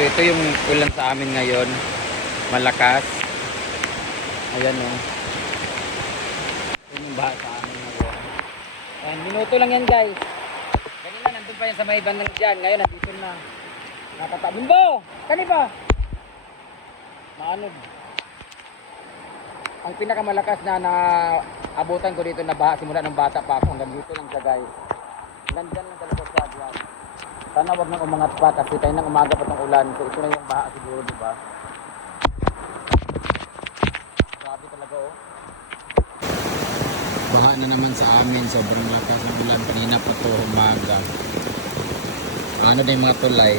So ito yung ulan sa amin ngayon. Malakas. Ayan o. Yun yung baha sa amin ngayon. And minuto lang yan guys. Kanina nandun pa yan sa may bandang dyan. Ngayon nandito na. Nakatabundo! Kani ba? Maanod. Ang pinakamalakas na naabutan ko dito na baha simula ng bata pa ako hanggang dito lang siya guys. Hanggang lang talaga siya diyan. Sana wag nang umangat pa kasi tayo nang umaga pa tong ulan. So ito na yung baha siguro, di ba? Grabe talaga oh. Baha na naman sa amin, sobrang lakas ng ulan kanina pa to umaga. Ano na yung mga tulay?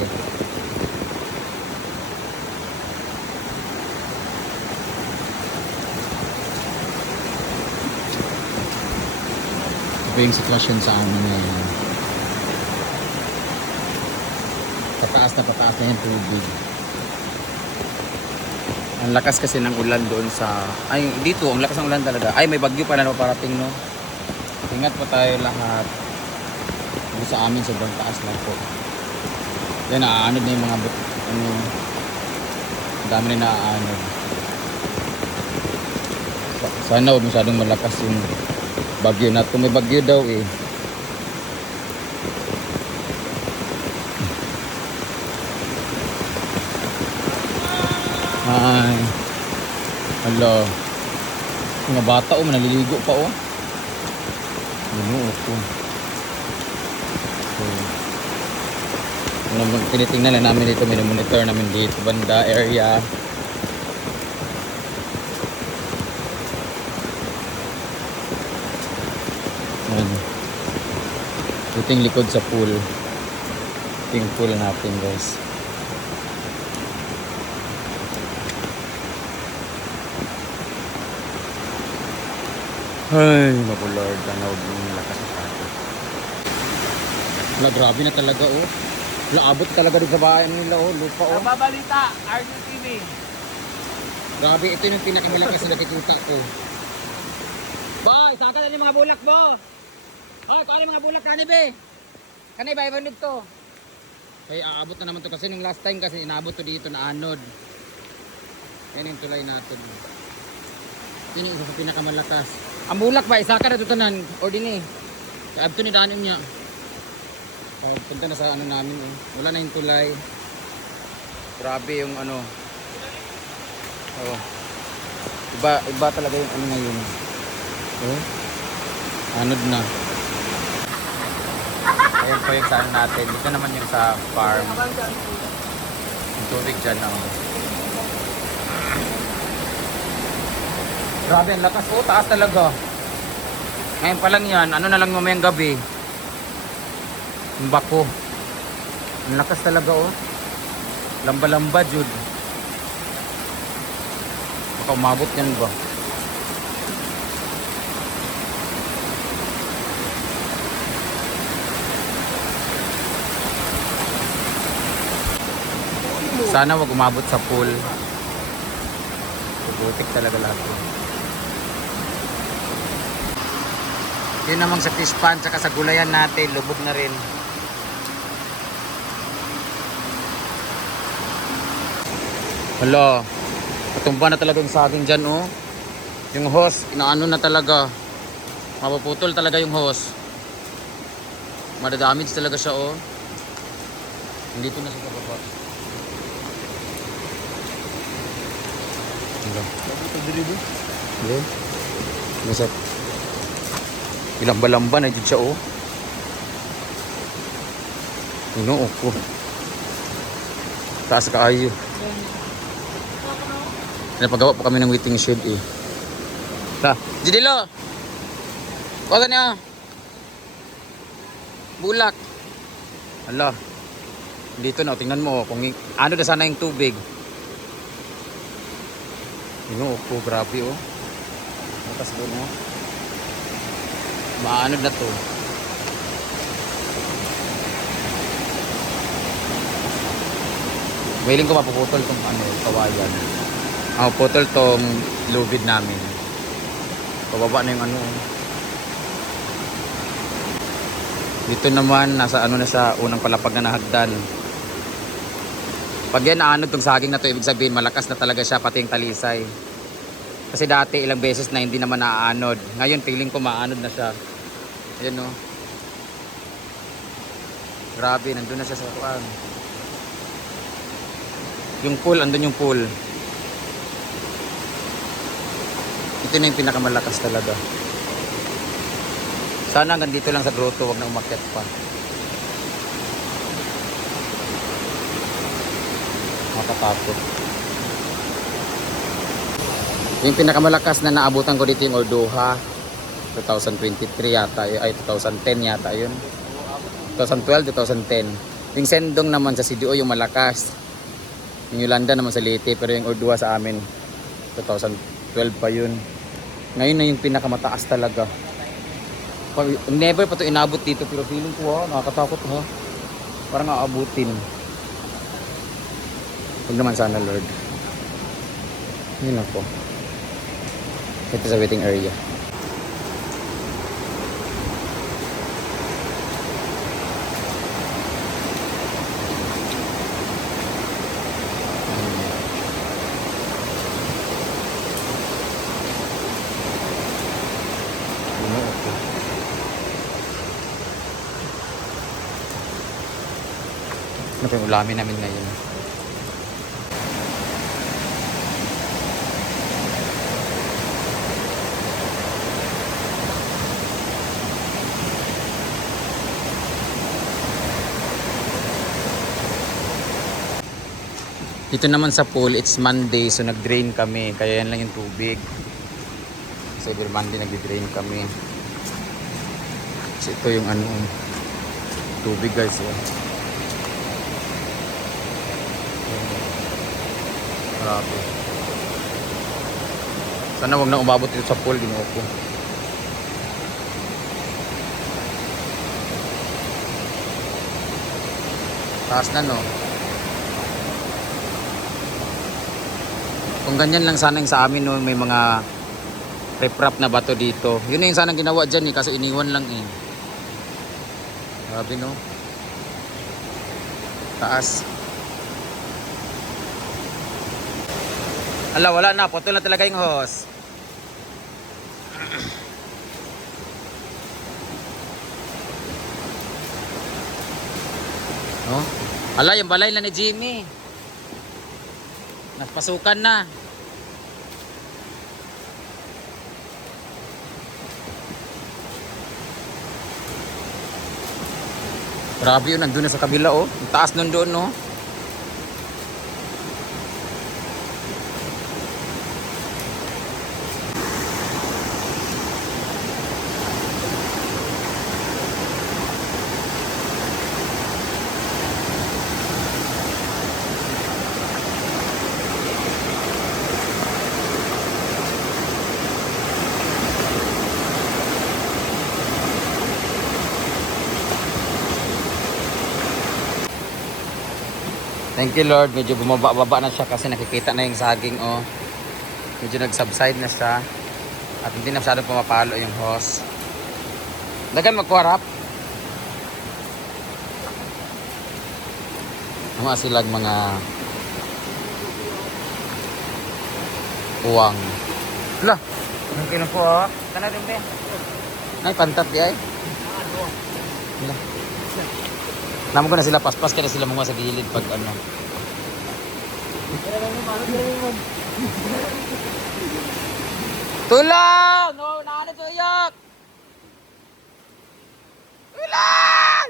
Ito yung sitwasyon sa amin ngayon. Pataas na yung tubig. Ang lakas kasi ng ulan doon sa... Ay, dito, ang lakas ng ulan talaga. Ay, may bagyo pa na parating, no? Ingat po tayo lahat. Dito sa amin, sobrang taas lang po. Yan, naaanod na yung mga... Ano, dami na naaanod. Sana huwag masyadong malakas yung bagyo na. Kung may bagyo daw eh. Ay. Hello. Mga bata oh, naliligo pa oh. Ano ko. So, tinitingnan na namin dito, monitor namin dito banda area. Ito yung likod sa pool. Ito yung pool natin guys. Ay, mapulord. Tanaw yung lakas ng pati. Wala, grabe na talaga oh. Wala, abot talaga din sa bahay nila oh. Lupa oh. Nababalita, Arjun TV. Grabe, ito yung pinakamalakas na nakikita ko. Boy, saan ka na yung mga bulak mo? Hoy, kung ano yung mga bulak kani be? Kani ba, ibang to? Kaya aabot na naman to kasi nung last time kasi inaabot to dito na anod. Yan yung tulay natin. Yan yung isa sa pinakamalakas. Ang bulak ba, isa ka na ito tanan, or din eh. Kaab to ni daanin niya. Oh, punta na sa ano namin eh. Wala na yung tulay. Grabe yung ano. Oh. Iba talaga yung ano ngayon. Oh. Anod na. Ayan po yung saan natin. Dito naman yung sa farm. Yung tubig dyan oh. Grabe ang lakas. Oh, taas talaga. Ngayon pa lang yan. Ano na lang mamayang gabi. Yung bako. Ang lakas talaga oh. Lamba-lamba jud. Baka umabot yan ba? Sana wag umabot sa pool. Butik talaga lahat yun. Yun namang sa fish pan tsaka sa gulayan natin, lubog na rin. Hala, patumba na talaga yung saging dyan oh. Yung hose, inaano na talaga. Mapuputol talaga yung hose. Madadamage talaga siya oh. Nandito na siya sa baba. Masap. Ilamba-lamba na dyan siya oh. Ino ko. Taas kaayo. Napagawa pa kami ng waiting shed eh. Ta, Jidilo. Kuha niya. Bulak. Hala. Dito na, tingnan mo kung ano na sana yung tubig. Ino ko, grabe oh. Matas doon oh. Maanod na to. Willing ko mapuputol tong ano, kawayan. Putol tong lubid namin. Pababa na yung ano. Dito naman nasa ano na sa unang palapag na hagdan. Pag yan naanod tong saging na to, ibig sabihin malakas na talaga siya, pati yung talisay. Kasi dati ilang beses na hindi naman naaanod. Ngayon feeling ko maanod na siya. Ayan o. Grabe, nandun na siya sa kuan. Yung pool, andun yung pool. Ito na yung pinakamalakas talaga. Sana hanggang dito lang sa grotto, wag na umakyat pa. Makatakot. Yung pinakamalakas na naabutan ko dito yung Orduha. 2023 yata, ay 2010 yata yun. 2012, 2010. Yung Sendong naman sa CDO yung malakas. Yung Yolanda naman sa Leyte, pero yung Orduha sa amin 2012 pa yun. Ngayon na yung pinakamataas talaga. Never pa ito inabot dito, pero feeling ko nakakatakot ha. Parang aabutin. Huwag naman sana, Lord. Yun ako. Ito sa waiting area. Ano pa yung ulamin namin ngayon? Dito naman sa pool, it's Monday, so nag-drain kami. Kaya yan lang yung tubig. So every Monday nag-drain kami. So ito yung tubig guys. Grabe. Sana wag na umabot dito sa pool, Ginoo ko. Taas na no. Kung ganyan lang sana yung sa amin no, may mga riprap na bato dito. Yun na yung sana ginawa dyan eh, kasi iniwan lang eh. Grabe no. Taas. Ala, wala na. Putol na talaga yung hose. No? Ala, yung balay na ni Jimmy. Nagpasukan na. Grabe yun, nandun na sa kabila oh. Ang taas nun doon no. Thank you Lord, medyo bumaba-baba na siya kasi nakikita na yung saging oh. Medyo nag-subside na siya. At hindi na masyadong pumapalo yung hose. Dagan magkuharap. Mga silag mga uwang. Hala, ang kilo po oh. Kana din ba? Ay, pantat di ay. Hala. Naman ko na sila paspas kaya sila mga sa gilid pag ano. Tulang! No, naanit uyak! Tulang!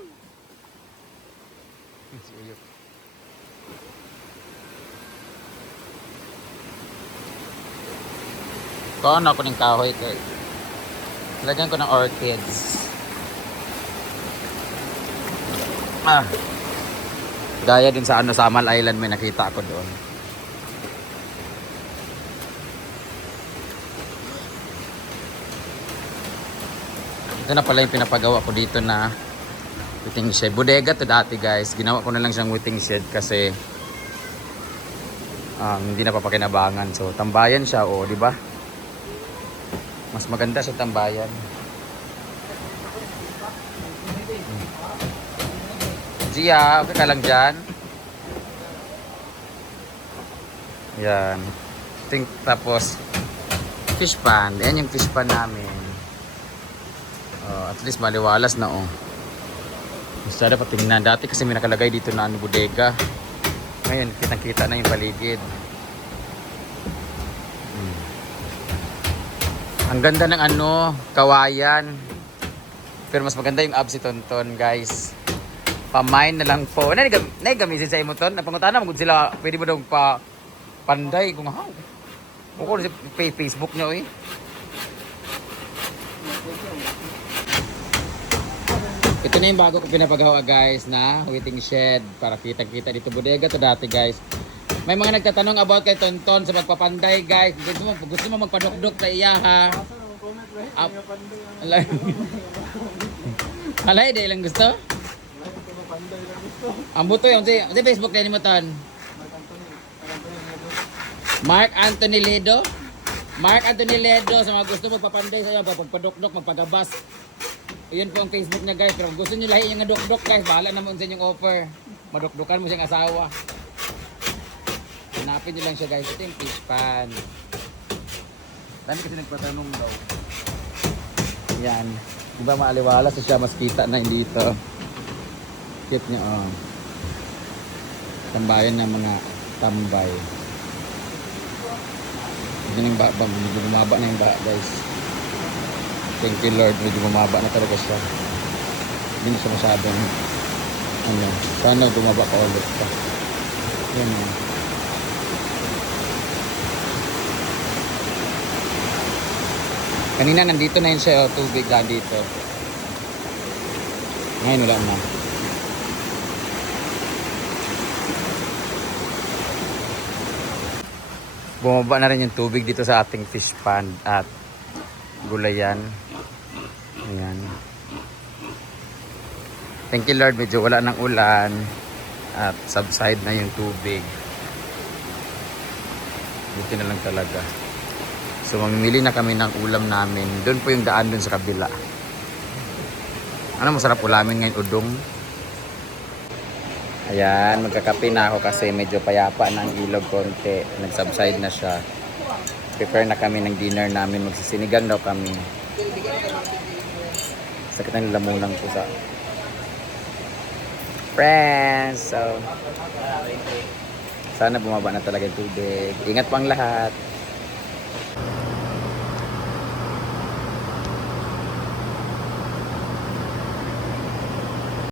Si Uyok. Kaon ako ng kahoy kay. Lagyan ko ng orchids. Gaya din sa Samal Island may nakita ako doon. Ito na pala yung pinapagawa ko dito na waiting shed. Bodega to dati guys. Ginawa ko na lang siyang waiting shed kasi hindi na papakinabangan. So tambayan siya di ba? Mas maganda sa tambayan. Gia, okay ka lang dyan? Yan. Tapos, fish pan. Yan yung fish pan namin. At least maliwalas na oh. Gusto na patingnan. Dati kasi may nakalagay dito na bodega. Ngayon, kitang-kita na yung paligid. Ang ganda ng kawayan. Pero mas maganda yung abs si Tonton, guys. Pamain na lang po. Naigamisin sa imo ton. Napangutan na, magod sila. Pwede mo daw pa panday kung how. Bukod sa Facebook nyo eh. Ito na yung bago ko pinapagawa guys na waiting shed para kita-kita dito bodega to dati guys. May mga nagtatanong about kay Tonton sa magpapanday guys. Gusto mo magpadokdok sa iya ha. Alay, di lang gusto? Ang buto yun. Sa Facebook na mo ton. Mark Anthony Ledo. Mark Anthony Ledo sa mga gusto magpapanday sa iyo, magpadokdok, magpagabas. Yun po ang Facebook niya guys. Pero gusto nyo lahi yung dokdok guys, bahala naman sa inyong offer. Madokdokan mo siyang asawa. Hanapin nyo lang siya guys. Ito yung fish pan. Dami kasi nagpatanong daw. Yan. Diba maaliwala siya mas kita na dito. Cute niya oh. Tambayan ng mga tambay. Ito yung baba. Medyo bumaba na yung baba guys. Thank you Lord, medyo bumaba na talaga siya. Hindi na siya masyadong sana bumaba ka ulit pa. Yan o. Kanina nandito na yun siya, tubig lang dito. Ngayon wala na. Bumaba na rin yung tubig dito sa ating fish pond at gulayan. Ayan. Thank you Lord, medyo wala ng ulan at subside na yung tubig. Buti na lang talaga. So mamimili na kami ng ulam namin. Doon po yung daan doon sa kabila. Ano masarap ulamin ngayon? Udong. Ayan, magkakape na ako kasi medyo payapa na ang ilog konti. Nag-subside na siya. Prepare na kami ng dinner namin. Magsisinigang daw kami. Sakit ng lamunan ko sa friends. So, sana bumaba na talaga yung tubig. Ingat pang lahat.